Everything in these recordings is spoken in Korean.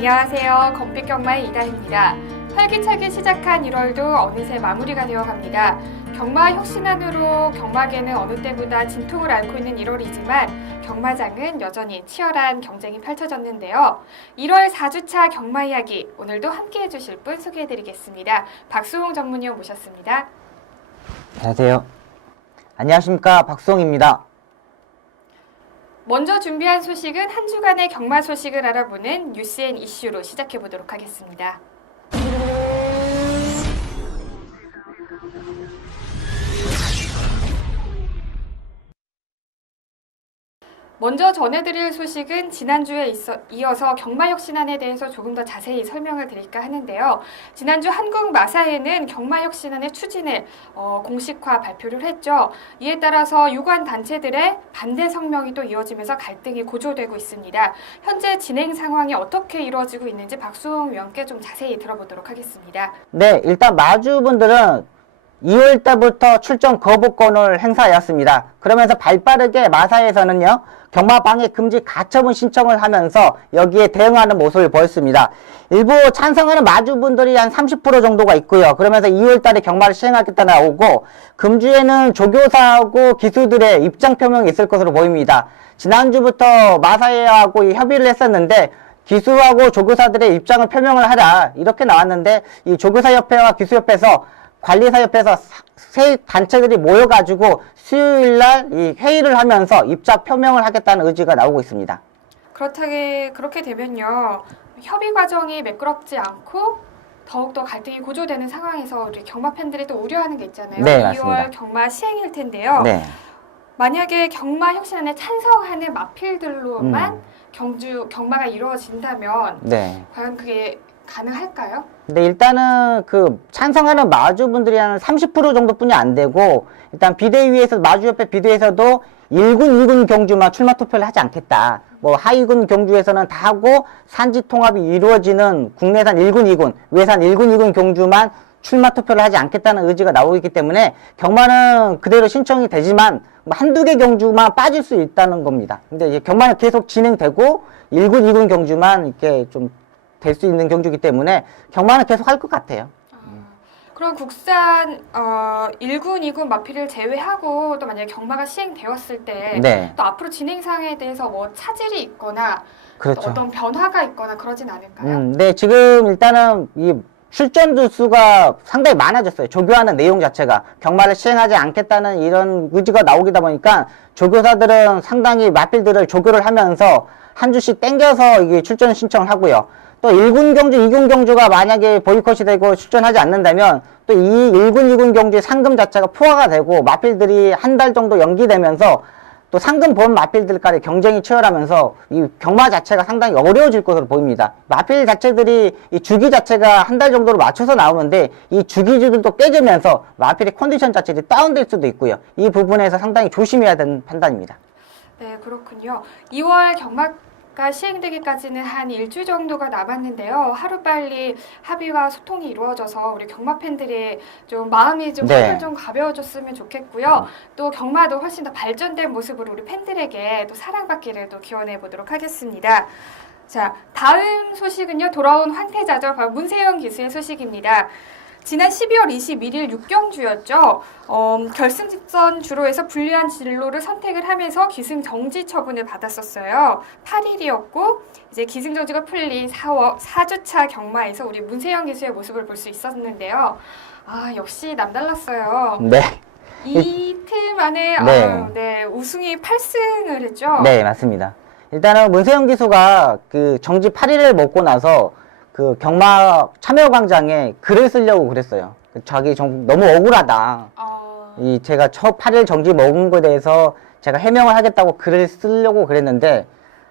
안녕하세요. 검빛경마의 이다희입니다. 활기차게 시작한 1월도 어느새 마무리가 되어갑니다. 경마 혁신안으로 경마계는 어느 때보다 진통을 앓고 있는 1월이지만 경마장은 여전히 치열한 경쟁이 펼쳐졌는데요. 1월 4주차 경마 이야기, 오늘도 함께해 주실 분 소개해드리겠습니다. 박수홍 전문위원 모셨습니다. 안녕하세요. 안녕하십니까, 박수홍입니다. 먼저 준비한 소식은 한 주간의 경마 소식을 알아보는 뉴스앤 이슈로 시작해 보도록 하겠습니다. 먼저 전해드릴 소식은 지난주에 이어서 경마혁신안에 대해서 조금 더 자세히 설명을 드릴까 하는데요. 지난주 한국마사회는 경마혁신안의 추진을 공식화 발표를 했죠. 이에 따라서 유관 단체들의 반대 성명이 또 이어지면서 갈등이 고조되고 있습니다. 현재 진행 상황이 어떻게 이루어지고 있는지 박수홍 위원께 좀 자세히 들어보도록 하겠습니다. 네, 일단 마주분들은 2월 달부터 출전 거부권을 행사하였습니다. 그러면서 발빠르게 마사회에서는요, 경마방해 금지 가처분 신청을 하면서 여기에 대응하는 모습을 보였습니다. 일부 찬성하는 마주분들이 한 30% 정도가 있고요. 그러면서 2월 달에 경마를 시행하겠다 나오고, 금주에는 조교사하고 기수들의 입장 표명이 있을 것으로 보입니다. 지난주부터 마사회하고 협의를 했었는데, 기수하고 조교사들의 입장을 표명을 하라, 이렇게 나왔는데, 이 조교사협회와 기수협회에서 관리사협회에서 세 단체들이 모여가지고 수요일날 이 회의를 하면서 입장 표명을 하겠다는 의지가 나오고 있습니다. 그렇게 되면요, 협의 과정이 매끄럽지 않고 더욱더 갈등이 고조되는 상황에서 우리 경마 팬들이 또 우려하는 게 있잖아요. 네, 2월 맞습니다. 경마 시행일 텐데요. 네. 만약에 경마 혁신안에 찬성하는 마필들로만 경마가 이루어진다면 네. 과연 그게 가능할까요? 근데 일단은 그 찬성하는 마주분들이 한 30% 정도뿐이 안 되고, 일단 비대위에서, 마주협회 비대위에서도 1군, 2군 경주만 출마 투표를 하지 않겠다. 뭐 하위군 경주에서는 다 하고 산지 통합이 이루어지는 국내산 1군, 2군, 외산 1군, 2군 경주만 출마 투표를 하지 않겠다는 의지가 나오고 있기 때문에 경마는 그대로 신청이 되지만 한두 개 경주만 빠질 수 있다는 겁니다. 근데 이제 경마는 계속 진행되고 1군, 2군 경주만 이렇게 좀 될 수 있는 경주이기 때문에 경마는 계속 할 것 같아요. 그럼 국산 1군, 2군 마필을 제외하고 또 만약에 경마가 시행되었을 때 또 네. 앞으로 진행상에 대해서 뭐 차질이 있거나 그렇죠. 또 어떤 변화가 있거나 그러진 않을까요? 네, 지금 일단은 이 출전 수가 상당히 많아졌어요. 조교하는 내용 자체가 경마를 시행하지 않겠다는 이런 의지가 나오기다 보니까 조교사들은 상당히 마필들을 조교를 하면서 한 주씩 땡겨서 이게 출전 신청을 하고요. 또 1군 경주, 2군 경주가 만약에 보이콧이 되고 출전하지 않는다면 또 이 1군, 2군 경주의 상금 자체가 포화가 되고 마필들이 한 달 정도 연기되면서 또 상금 본 마필들까지 경쟁이 치열하면서 이 경마 자체가 상당히 어려워질 것으로 보입니다. 마필 자체들이 이 주기 자체가 한 달 정도로 맞춰서 나오는데 이 주기주들도 깨지면서 마필의 컨디션 자체가 다운될 수도 있고요. 이 부분에서 상당히 조심해야 되는 판단입니다. 네, 그렇군요. 2월 경마가 시행되기까지는 한 일주 정도가 남았는데요. 하루빨리 합의와 소통이 이루어져서 우리 경마 팬들이 좀 마음이 좀 네. 한결 좀 가벼워졌으면 좋겠고요. 또 경마도 훨씬 더 발전된 모습으로 우리 팬들에게 또 사랑받기를 또 기원해 보도록 하겠습니다. 자, 다음 소식은요. 돌아온 황태자죠. 바로 문세영 기수의 소식입니다. 지난 12월 21일 6경주였죠. 결승 직전 주로에서 불리한 진로를 선택을 하면서 기승 정지 처분을 받았었어요. 8일이었고 이제 기승 정지가 풀린 4주차 경마에서 우리 문세영 기수의 모습을 볼 수 있었는데요. 아, 역시 남달랐어요. 네. 이틀 만에 네. 우승이 8승을 했죠. 네, 맞습니다. 일단은 문세영 기수가 그 정지 8일을 먹고 나서 그 경마 참여광장에 글을 쓰려고 그랬어요. 자기 너무 억울하다. 제가 8일 정지 먹은 거에 대해서 제가 해명을 하겠다고 글을 쓰려고 그랬는데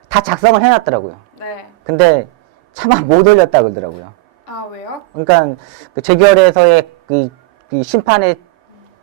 다 작성을 해놨더라고요. 네. 근데 차마 못 올렸다 그러더라고요. 아, 왜요? 그러니까 그 재결에서의 이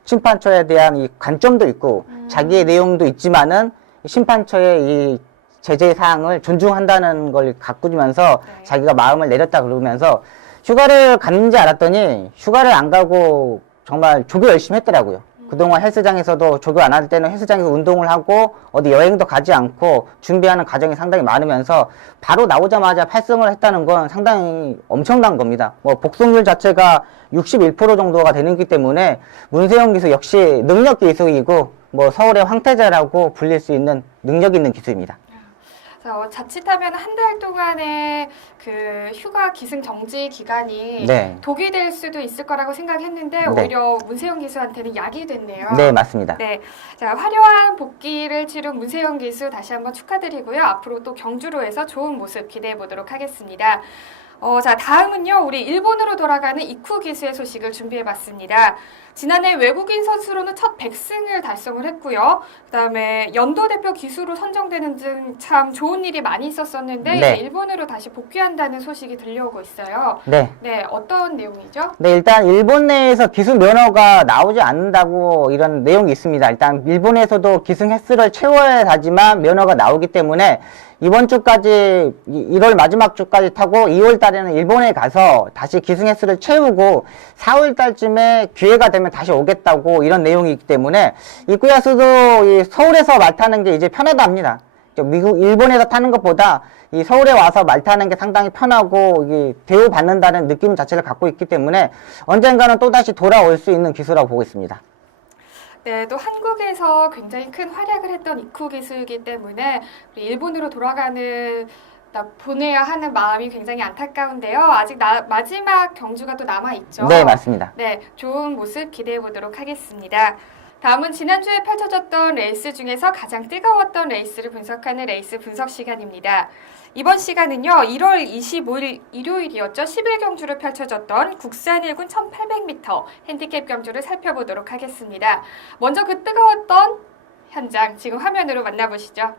심판처에 대한 이 관점도 있고 자기의 내용도 있지만은 심판처의 이 제재 사항을 존중한다는 걸 가꾸면서 네. 자기가 마음을 내렸다 그러면서 휴가를 갔는지 알았더니 휴가를 안 가고 정말 조교 열심히 했더라고요. 그동안 헬스장에서도 조교 안 할 때는 헬스장에서 운동을 하고 어디 여행도 가지 않고 준비하는 과정이 상당히 많으면서 바로 나오자마자 8승을 했다는 건 상당히 엄청난 겁니다. 뭐 복승률 자체가 61% 정도가 되는기 때문에 문세영 기수 역시 능력 기수이고 뭐 서울의 황태자라고 불릴 수 있는 능력 있는 기수입니다. 자칫하면 한 달 동안의 그 휴가 기승 정지 기간이 네. 독이 될 수도 있을 거라고 생각했는데 네. 오히려 문세영 기수한테는 약이 됐네요. 네, 맞습니다. 네, 자 화려한 복귀를 치른 문세영 기수 다시 한번 축하드리고요. 앞으로 또 경주로에서 좋은 모습 기대해 보도록 하겠습니다. 자 다음은요 우리 일본으로 돌아가는 이쿠 기수의 소식을 준비해봤습니다. 지난해 외국인 선수로는 첫 100승을 달성을 했고요. 그다음에 연도 대표 기수로 선정되는 등 참 좋은 일이 많이 있었었는데 네. 이제 일본으로 다시 복귀한다는 소식이 들려오고 있어요. 네. 네, 어떤 내용이죠? 네, 일단 일본 내에서 기승 면허가 나오지 않는다고 이런 내용이 있습니다. 일단 일본에서도 기승 횟수를 채워야 하지만 면허가 나오기 때문에 이번 주까지 1월 마지막 주까지 타고 2월 달에는 일본에 가서 다시 기승 횟수를 채우고 4월 달쯤에 기회가 되면 다시 오겠다고 이런 내용이 있기 때문에 이쿠야수도 서울에서 말 타는 게 이제 편하다 합니다. 일본에서 타는 것보다 이 서울에 와서 말 타는 게 상당히 편하고 이게 대우받는다는 느낌 자체를 갖고 있기 때문에 언젠가는 또다시 돌아올 수 있는 기수라고 보고 있습니다. 네, 또 한국에서 굉장히 큰 활약을 했던 이쿠 기수이기 때문에 우리 일본으로 돌아가는 보내야 하는 마음이 굉장히 안타까운데요. 아직 마지막 경주가 또 남아있죠. 네, 맞습니다. 네, 좋은 모습 기대해 보도록 하겠습니다. 다음은 지난주에 펼쳐졌던 레이스 중에서 가장 뜨거웠던 레이스를 분석하는 레이스 분석 시간입니다. 이번 시간은요, 1월 25일 일요일이었죠. 11경주로 펼쳐졌던 국산 1군 1800m 핸디캡 경주를 살펴보도록 하겠습니다. 먼저 그 뜨거웠던 현장 지금 화면으로 만나보시죠.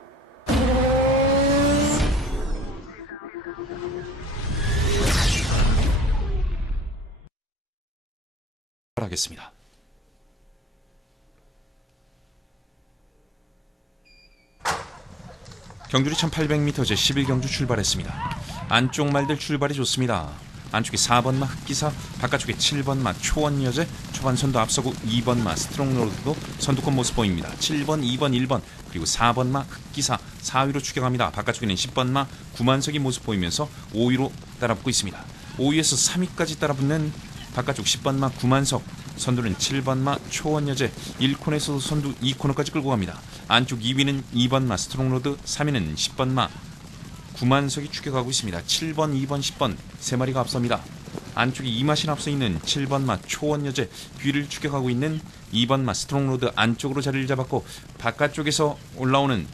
하겠습니다. 경주리 1800m 제 11경주 출발했습니다. 안쪽 말들 출발이 좋습니다. 안쪽에 4번마 흑기사, 바깥쪽에 7번마 초원여제, 초반 선두 앞서고 2번마 스트롱로드도 선두권 모습 보입니다. 7번, 2번, 1번, 그리고 4번마 흑기사 4위로 추격합니다. 바깥쪽에는 10번마 구만석이 모습 보이면서 5위로 따라붙고 있습니다. 5위에서 3위까지 따라붙는 바깥쪽 10번마 구만석, 선두는 7번마 초원여제, 1코너에서 선두 2코너까지 끌고 갑니다. 안쪽 2위는 2번마 스트롱로드, 3위는 10번마 구만석이 추격하고 있습니다. 7번, 2번, 10번 세 마리가 앞섭니다. 안쪽에 이마신 앞서 있는 7번마 초원여제, 뒤를 추격하고 있는 2번마 스트롱로드 안쪽으로 자리를 잡았고 바깥쪽에서 올라오는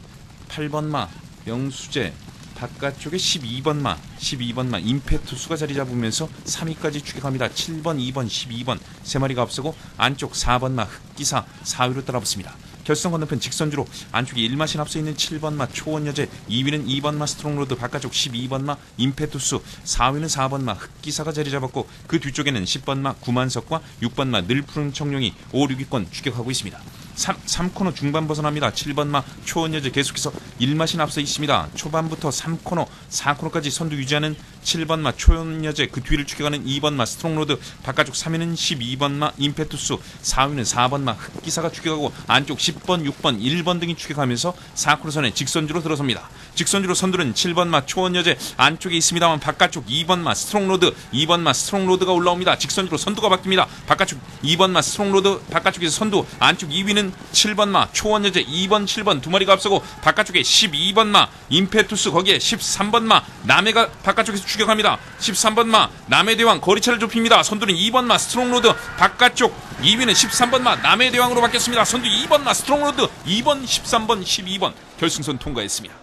8번마 명수제, 바깥쪽에 12번마 임페투스가 자리 잡으면서 3위까지 추격합니다. 7번, 2번, 12번 세 마리가 앞서고 안쪽 4번마 흑기사 4위로 따라붙습니다. 결승 건너편 직선주로 안쪽에 1마신 앞서 있는 7번마 초원여제, 2위는 2번마 스트롱로드, 바깥쪽 12번마 임페투스, 4위는 4번마 흑기사가 자리 잡았고 그 뒤쪽에는 10번마 구만석과 6번마 늘푸른 청룡이 5, 6위권 추격하고 있습니다. 3코너 중반 벗어납니다. 7번마 초원여제 계속해서 1마신 앞서 있습니다. 초반부터 3코너, 4코너까지 선두 유지하는 7번마 초원여제, 그 뒤를 추격하는 2번마 스트롱로드, 바깥쪽 3위는 12번마 임페투스, 4위는 4번마 흑기사가 추격하고 안쪽 10번, 6번, 1번 등이 추격하면서 4코너선에 직선주로 들어섭니다. 직선주로 선두는 7번마 초원여제 안쪽에 있습니다만 바깥쪽 2번마 스트롱로드가 올라옵니다. 직선주로 선두가 바뀝니다. 바깥쪽 2번마 스트롱로드, 바깥쪽에서 선두, 안쪽 2위는 7번마 초원여제, 2번, 7번 두 마리가 앞서고 바깥쪽에 12번마 임페투스, 거기에 13번마 남해가 바깥쪽에서 추격합니다. 13번마 남해대왕 거리차를 좁힙니다. 선두는 2번마 스트롱로드, 바깥쪽 2위는 13번마 남해대왕으로 바뀌었습니다. 선두 2번마 스트롱로드, 2번, 13번, 12번 결승선 통과했습니다.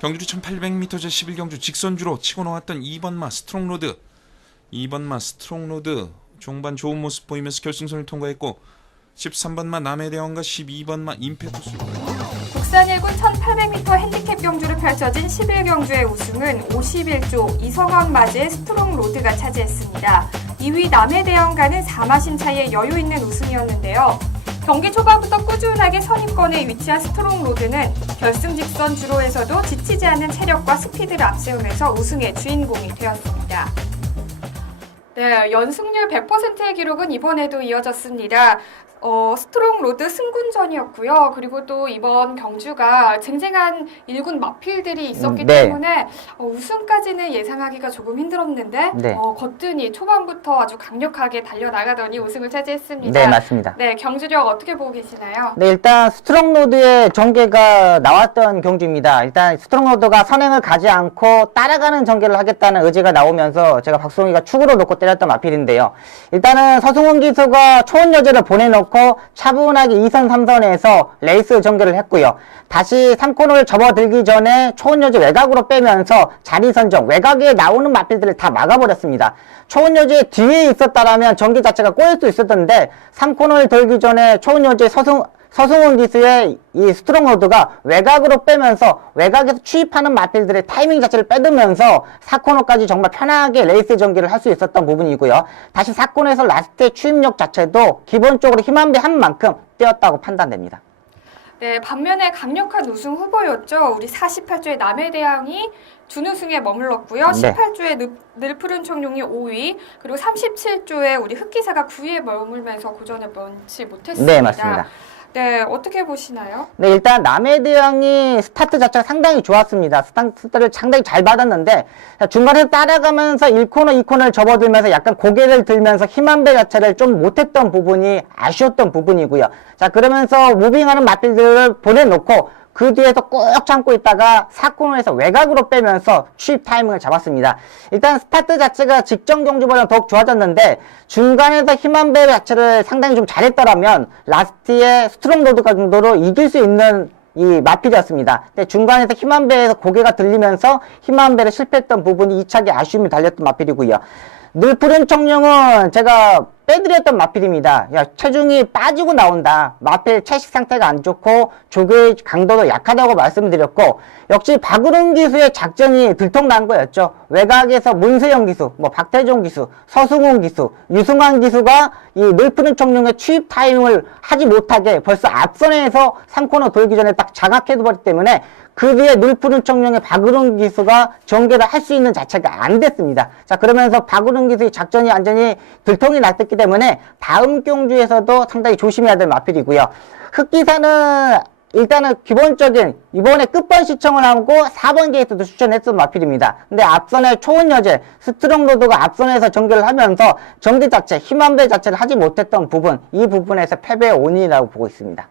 경주리 1800m 제 11경주 직선주로 치고 나왔던 2번마 스트롱로드 종반 좋은 모습 보이면서 결승선을 통과했고 13번마 남해대왕과 12번마 임페투스. 국산 1군 1800m 핸디캡 경주를 펼쳐진 11경주의 우승은 51조 이성원 마즈의 스트롱로드가 차지했습니다. 2위 남해대왕과는 4마신 차이의 여유 있는 우승이었는데요. 경기 초반부터 꾸준하게 선입권에 위치한 스트롱로드는 결승 직선 주로에서도 지치지 않는 체력과 스피드를 앞세우면서 우승의 주인공이 되었습니다. 네, 연승률 100%의 기록은 이번에도 이어졌습니다. 스트롱 로드 승군전이었고요. 그리고 또 이번 경주가 쟁쟁한 1군 마필들이 있었기 네. 때문에 우승까지는 예상하기가 조금 힘들었는데 네. 거뜬히 초반부터 아주 강력하게 달려나가더니 우승을 차지했습니다. 네, 맞습니다. 네, 경주력 어떻게 보고 계시나요? 네, 일단 스트롱로드의 전개가 나왔던 경주입니다. 일단 스트롱로드가 선행을 가지 않고 따라가는 전개를 하겠다는 의지가 나오면서 제가 박송이가 축으로 놓고 때렸던 마필인데요. 일단은 서승훈 기수가 초원여제를 보내놓고 차분하게 2선 3선에서 레이스 전개를 했고요. 다시 3코너를 접어들기 전에 초원여제 외곽으로 빼면서 자리 선정, 외곽에 나오는 마필들을 다 막아버렸습니다. 초원여제 뒤에 있었다라면 전개 자체가 꼬일 수 있었던데 3코너를 돌기 전에 초원여제 서승훈 기수의 이 스트롱로드가 외곽으로 빼면서 외곽에서 추입하는 마필들의 타이밍 자체를 빼두면서 4코너까지 정말 편하게 레이스 전개를 할 수 있었던 부분이고요. 다시 4코너에서 라스트의 추입력 자체도 기본적으로 힘한배 한 만큼 뛰었다고 판단됩니다. 네, 반면에 강력한 우승 후보였죠. 우리 48조의 남해대항이 준우승에 머물렀고요. 네. 18조의 늘푸른 청룡이 5위, 그리고 37조의 우리 흑기사가 9위에 머물면서 고전을 면치 못했습니다. 네, 맞습니다. 네, 어떻게 보시나요? 네, 일단 남해대항이 스타트 자체가 상당히 좋았습니다. 스타트를 상당히 잘 받았는데 중간에 따라가면서 1코너, 2코너를 접어들면서 약간 고개를 들면서 힘한배 자체를 좀 못했던 부분이 아쉬웠던 부분이고요. 자, 그러면서 무빙하는 마필들을 보내놓고 그 뒤에서 꾹 참고 있다가 4코너에서 외곽으로 빼면서 추입 타이밍을 잡았습니다. 일단 스타트 자체가 직전 경주보다 더욱 좋아졌는데 중간에서 힘한배 자체를 상당히 좀 잘했더라면 라스트의 스트롱로드 정도로 이길 수 있는 이 마필이었습니다. 근데 중간에서 힘한배에서 고개가 들리면서 힘한배를 실패했던 부분이 2차게 아쉬움이 달렸던 마필이고요. 늘푸른 청룡은 제가 빼드렸던 마필입니다. 야, 체중이 빠지고 나온다. 마필 채식 상태가 안 좋고 조교의 강도도 약하다고 말씀드렸고 역시 박우릉 기수의 작전이 들통난 거였죠. 외곽에서 문세영 기수, 박태종 기수, 서승훈 기수, 유승환 기수가 이 늘푸른 청룡의 추입 타이밍을 하지 못하게 벌써 앞선에서 3코너 돌기 전에 딱 장악해버렸기 때문에 그 뒤에 늘푸른 청룡의 박우릉 기수가 전개를 할 수 있는 자체가 안 됐습니다. 자, 그러면서 박우릉 기수의 작전이 완전히 들통이 났기 때문에 다음 경주에서도 상당히 조심해야 될 마필이고요. 흑기사는 일단은 기본적인 이번에 끝번 시청을 하고 4번 게이트도 추천했던 마필입니다. 근데 앞선에 초원여제, 스트롱로드가 앞선에서 전개를 하면서 전개 자체, 힘한배 자체를 하지 못했던 부분, 이 부분에서 패배의 원인이라고 보고 있습니다.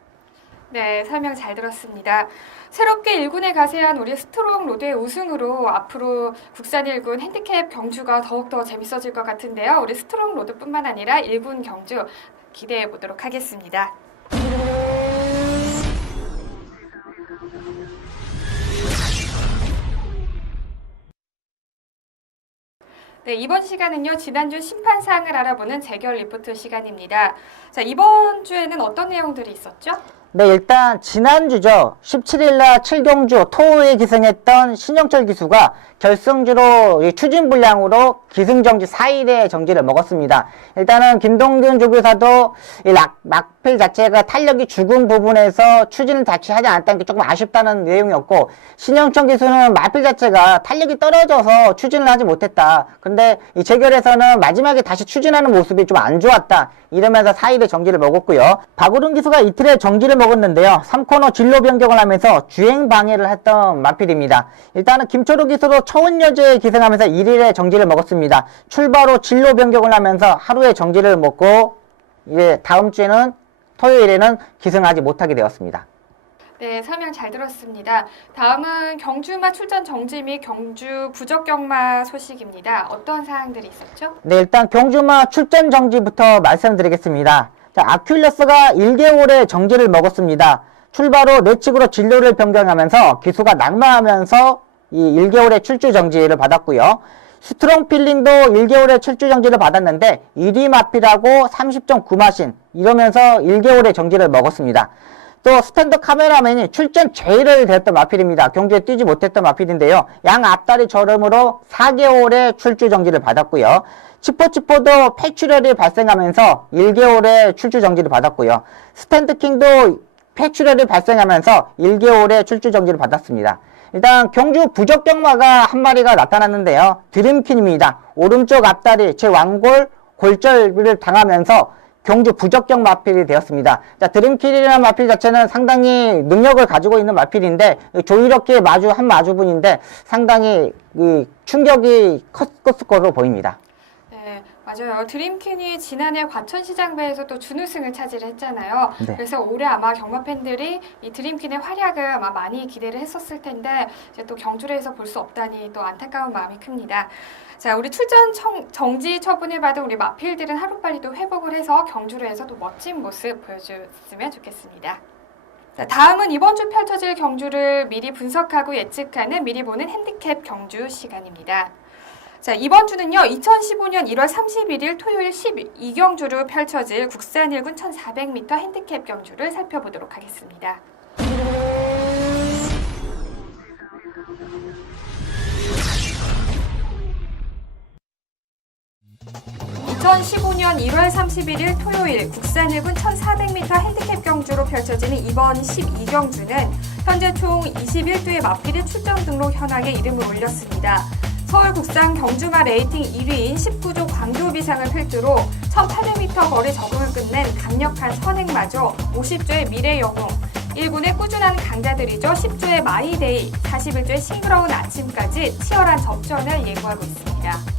네, 설명 잘 들었습니다. 새롭게 1군에 가세한 우리 스트롱 로드의 우승으로 앞으로 국산 1군 핸디캡 경주가 더욱더 재밌어질 것 같은데요. 우리 스트롱 로드뿐만 아니라 1군 경주 기대해 보도록 하겠습니다. 네, 이번 시간은요, 지난주 심판사항을 알아보는 재결 리포트 시간입니다. 자, 이번 주에는 어떤 내용들이 있었죠? 네, 일단 지난주죠. 17일날 7경주 토호에 기승했던 신영철 기수가 결승주로 추진 불량으로 기승정지 4일의 정지를 먹었습니다. 일단은 김동균 조교사도 이 막필 자체가 탄력이 죽은 부분에서 추진을 자체하지 않았다는 게 조금 아쉽다는 내용이었고, 신영철 기수는 막필 자체가 탄력이 떨어져서 추진을 하지 못했다. 근데 이 재결에서는 마지막에 다시 추진하는 모습이 좀 안 좋았다. 이러면서 4일의 정지를 먹었고요. 박우릉 기수가 이틀의 정지를 먹었는데요. 3코너 진로 변경을 하면서 주행 방해를 했던 마필입니다. 일단은 김초록 기수도 초원여제에 기승하면서 1일의 정지를 먹었습니다. 출발 후 진로 변경을 하면서 하루의 정지를 먹고 이제 다음 주에는 토요일에는 기승하지 못하게 되었습니다. 네, 설명 잘 들었습니다. 다음은 경주마 출전 정지 및 경주 부적경마 소식입니다. 어떤 사항들이 있었죠? 네, 일단 경주마 출전 정지부터 말씀드리겠습니다. 자, 아큘레스가 1개월의 정지를 먹었습니다. 출발 후 내측으로 진로를 변경하면서 기수가 낙마하면서 이 1개월의 출주 정지를 받았고요. 스트롱 필링도 1개월의 출주 정지를 받았는데 1위 마필하고 30.9마신 이러면서 1개월의 정지를 먹었습니다. 또 스탠드 카메라맨이 출전 제의를 됐던 마필입니다. 경주에 뛰지 못했던 마필인데요. 양 앞다리 저름으로 4개월의 출주 정지를 받았고요. 치포치포도 폐출혈이 발생하면서 1개월의 출주 정지를 받았고요. 스탠드 킹도 폐출혈이 발생하면서 1개월의 출주 정지를 받았습니다. 일단 경주 부적경마가 한 마리가 나타났는데요. 드림킨입니다. 오른쪽 앞다리 제왕골 골절을 당하면서 경주 부적경 마필이 되었습니다. 자, 드림킬이라는 마필 자체는 상당히 능력을 가지고 있는 마필인데 조이렇게 한 마주분인데 상당히 충격이 컸을 것으로 보입니다. 네, 맞아요. 드림킨이 지난해 과천시장배에서 또 준우승을 차지했잖아요. 네. 그래서 올해 아마 경마 팬들이 이 드림킨의 활약을 아마 많이 기대를 했었을 텐데 이제 또 경주에서 볼 수 없다니 또 안타까운 마음이 큽니다. 자, 우리 출전 정지 처분을 받은 우리 마필들은 하루빨리 또 회복을 해서 경주로에서 또 멋진 모습 보여줬으면 좋겠습니다. 자, 다음은 이번 주 펼쳐질 경주를 미리 분석하고 예측하는 미리 보는 핸디캡 경주 시간입니다. 자, 이번 주는요, 2015년 1월 31일 토요일 12경주로 펼쳐질 국산 1군 1400m 핸디캡 경주를 살펴보도록 하겠습니다. 2015년 1월 31일 토요일 국산 1군 1400m 핸디캡 경주로 펼쳐지는 이번 12경주는 현재 총 21두의 마필이 출전 등록 현황에 이름을 올렸습니다. 서울 국산 경주마 레이팅 1위인 19조 광교비상을 필두로 1800m 거리 적응을 끝낸 강력한 선행마저 50조의 미래영웅, 1군의 꾸준한 강자들이죠. 10조의 마이데이, 41조의 싱그러운 아침까지 치열한 접전을 예고하고 있습니다.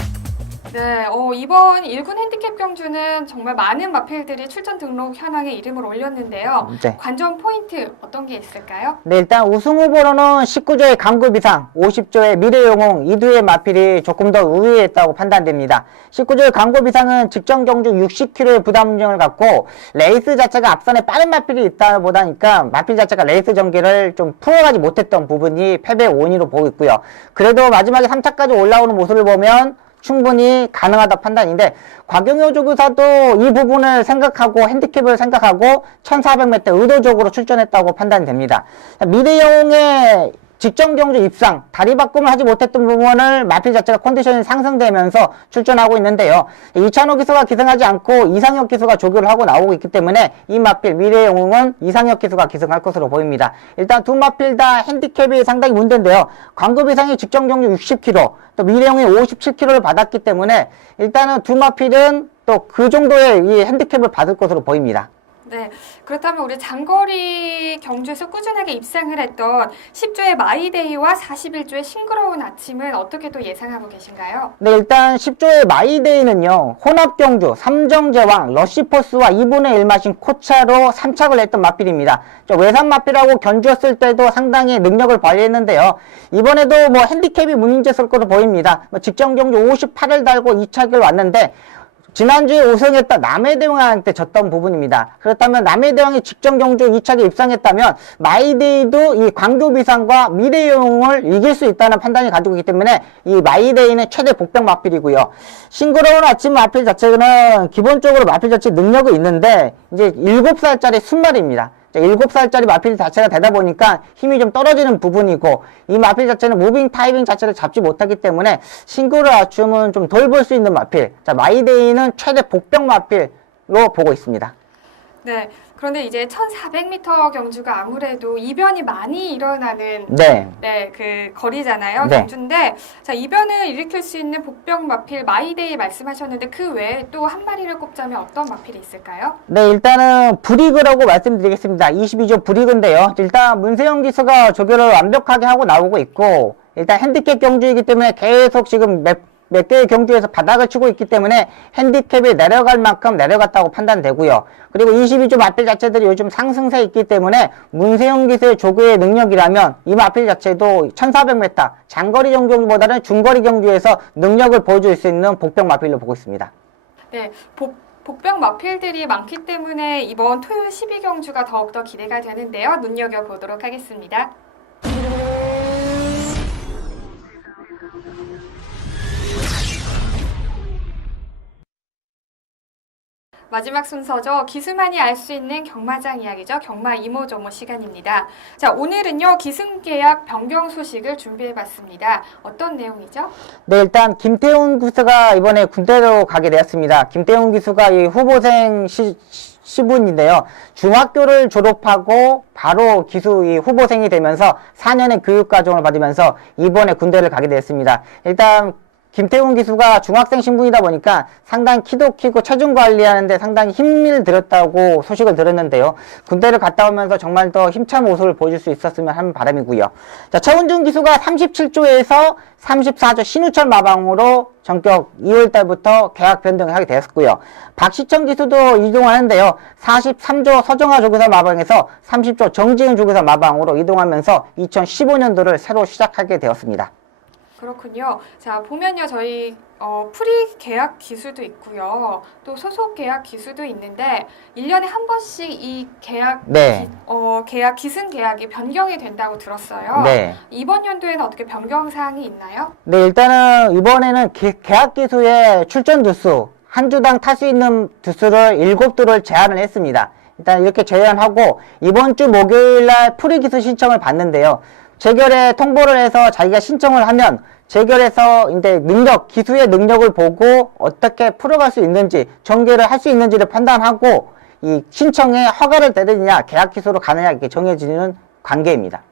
네, 이번 1군 핸디캡 경주는 정말 많은 마필들이 출전 등록 현황에 이름을 올렸는데요. 네. 관전 포인트 어떤 게 있을까요? 네, 일단 우승 후보로는 19조의 강구비상, 50조의 미래영웅, 이두의 마필이 조금 더 우위했다고 판단됩니다. 19조의 강구비상은 직전 경주 60km의 부담 운영을 갖고 레이스 자체가 앞선에 빠른 마필이 있다 보다니까 마필 자체가 레이스 전개를 좀 풀어가지 못했던 부분이 패배 원인으로 보고 있고요. 그래도 마지막에 3차까지 올라오는 모습을 보면 충분히 가능하다 판단인데 곽영효 조교사도 이 부분을 생각하고 핸디캡을 생각하고 1400m 의도적으로 출전했다고 판단됩니다. 미래영웅의 직전 경주 입상, 다리 바꿈을 하지 못했던 부분을 마필 자체가 컨디션이 상승되면서 출전하고 있는데요. 이찬호 기수가 기승하지 않고 이상혁 기수가 조교를 하고 나오고 있기 때문에 이 마필 미래영웅은 이상혁 기수가 기승할 것으로 보입니다. 일단 두 마필 다 핸디캡이 상당히 문제인데요. 광급이상이 직전 경주 60km, 또 미래영웅이 57km를 받았기 때문에 일단은 두 마필은 또 그 정도의 이 핸디캡을 받을 것으로 보입니다. 네, 그렇다면 우리 장거리 경주에서 꾸준하게 입상을 했던 10조의 마이데이와 41조의 싱그러운 아침은 어떻게 또 예상하고 계신가요? 네, 일단 10조의 마이데이는요, 혼합경주, 삼정제왕, 러시포스와 2분의 1마신 코차로 3착을 했던 마필입니다. 외산 마필하고 견주었을 때도 상당히 능력을 발휘했는데요. 이번에도 뭐 핸디캡이 문제였을 것으로 보입니다. 직전 경주 58을 달고 2착을 왔는데, 지난주에 우승했던 남해대왕한테 졌던 부분입니다. 그렇다면 남해대왕이 직전 경주 2차에 입상했다면 마이데이도 이 광교비상과 미래영웅을 이길 수 있다는 판단이 가지고 있기 때문에 이 마이데이는 최대 복병 마필이고요. 싱그러운 아침 마필 자체는 기본적으로 마필 자체 능력이 있는데 이제 7살짜리 순말입니다. 7살짜리 마필 자체가 되다 보니까 힘이 좀 떨어지는 부분이고 이 마필 자체는 무빙 타이밍 자체를 잡지 못하기 때문에 싱그러 아춤은 좀 덜 볼 수 있는 마필. 자, 마이데이는 최대 복병 마필로 보고 있습니다. 네, 그런데 이제 1400m 경주가 아무래도 이변이 많이 일어나는 그 거리잖아요. 네. 경주인데 자, 이변을 일으킬 수 있는 복병 마필 마이데이 말씀하셨는데 그 외에 또 한 마리를 꼽자면 어떤 마필이 있을까요? 네, 일단은 브리그라고 말씀드리겠습니다. 22조 브리그인데요. 일단 문세영 기수가 조교를 완벽하게 하고 나오고 있고 일단 핸디캡 경주이기 때문에 계속 지금 몇 개의 경주에서 바닥을 치고 있기 때문에 핸디캡이 내려갈 만큼 내려갔다고 판단되고요. 그리고 22조 마필 자체들이 요즘 상승세에 있기 때문에 문세영 기수의 조교의 능력이라면 이 마필 자체도 1400m 장거리 경주보다는 중거리 경주에서 능력을 보여줄 수 있는 복병 마필로 보고 있습니다. 네, 복병 마필들이 많기 때문에 이번 토요일 12경주가 더욱더 기대가 되는데요. 눈여겨보도록 하겠습니다. 마지막 순서죠. 기수만이 알 수 있는 경마장 이야기죠. 경마 이모저모 시간입니다. 자, 오늘은요. 기승계약 변경 소식을 준비해봤습니다. 어떤 내용이죠? 네, 일단 김태훈 기수가 이번에 군대로 가게 되었습니다. 김태훈 기수가 이 후보생 시분인데요. 중학교를 졸업하고 바로 기수 후보생이 되면서 4년의 교육과정을 받으면서 이번에 군대를 가게 됐습니다. 일단 김태훈 기수가 중학생 신분이다 보니까 상당히 키도 키고 체중 관리하는데 상당히 힘을 들였다고 소식을 들었는데요. 군대를 갔다 오면서 정말 더 힘찬 모습을 보여줄 수 있었으면 하는 바람이고요. 자, 최훈준 기수가 37조에서 34조 신우철 마방으로 전격 2월 달부터 계약 변동을 하게 되었고요. 박시청 기수도 이동하는데요. 43조 서정화 조교사 마방에서 30조 정지은 조교사 마방으로 이동하면서 2015년도를 새로 시작하게 되었습니다. 그렇군요. 자, 보면요. 저희 프리 계약 기수도 있고요. 또 소속 계약 기수도 있는데 1년에 한 번씩 이 계약 네. 계약 기승 계약이 변경이 된다고 들었어요. 네. 이번 연도에는 어떻게 변경 사항이 있나요? 네, 일단은 이번에는 계약 기수의 출전 두수, 한 주당 탈 수 있는 두수를 7두를 제한을 했습니다. 일단 이렇게 제한하고 이번 주 목요일 날 프리 기수 신청을 받는데요. 재결에 통보를 해서 자기가 신청을 하면 재결해서 이제 기수의 능력을 보고 어떻게 풀어갈 수 있는지, 전개를 할 수 있는지를 판단하고 이 신청에 허가를 내느냐, 계약 기수로 가느냐 이렇게 정해지는 관계입니다.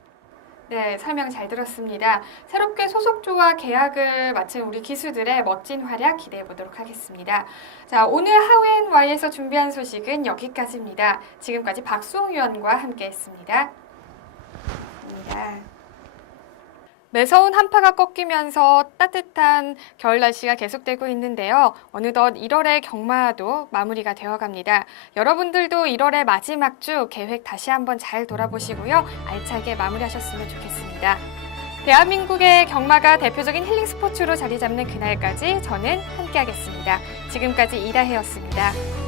네, 설명 잘 들었습니다. 새롭게 소속조와 계약을 마친 우리 기수들의 멋진 활약 기대해 보도록 하겠습니다. 자, 오늘 하우앤와이에서 준비한 소식은 여기까지입니다. 지금까지 박수홍 위원과 함께했습니다. 매서운 한파가 꺾이면서 따뜻한 겨울 날씨가 계속되고 있는데요. 어느덧 1월의 경마도 마무리가 되어갑니다. 여러분들도 1월의 마지막 주 계획 다시 한번 잘 돌아보시고요. 알차게 마무리하셨으면 좋겠습니다. 대한민국의 경마가 대표적인 힐링 스포츠로 자리 잡는 그날까지 저는 함께하겠습니다. 지금까지 이다혜였습니다.